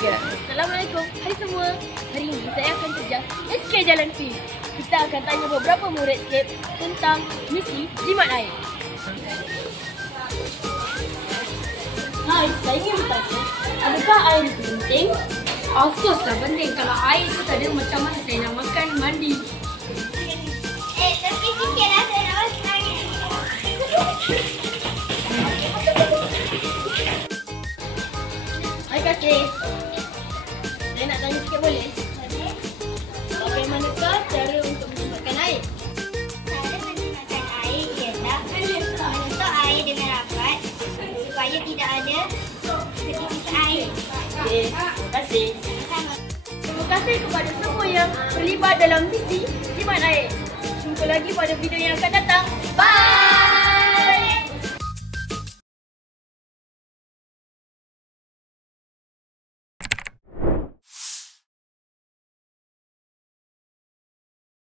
Ya. Assalamualaikum. Hai semua. Hari ini saya akan kerja SK Jalan P. Kita akan tanya beberapa murid sikit tentang misi jimat air. Hai, saya ingin bertanya, adakah air itu penting? Of course lah penting. Kalau air itu tak ada, macam mana saya nak makan, mandi? Tapi sikitlah saya nak makan. Hai Kasih. Saya nak tanya sikit boleh? Bagaimanakah cara untuk menyimpankan air? Cara menyimpankan air ialah menutup air dengan rapat supaya tidak ada ketipis air. Okey, terima kasih. Sama. Terima kasih kepada semua yang terlibat dalam misi jimat air. Jumpa lagi pada video yang akan datang. Bye!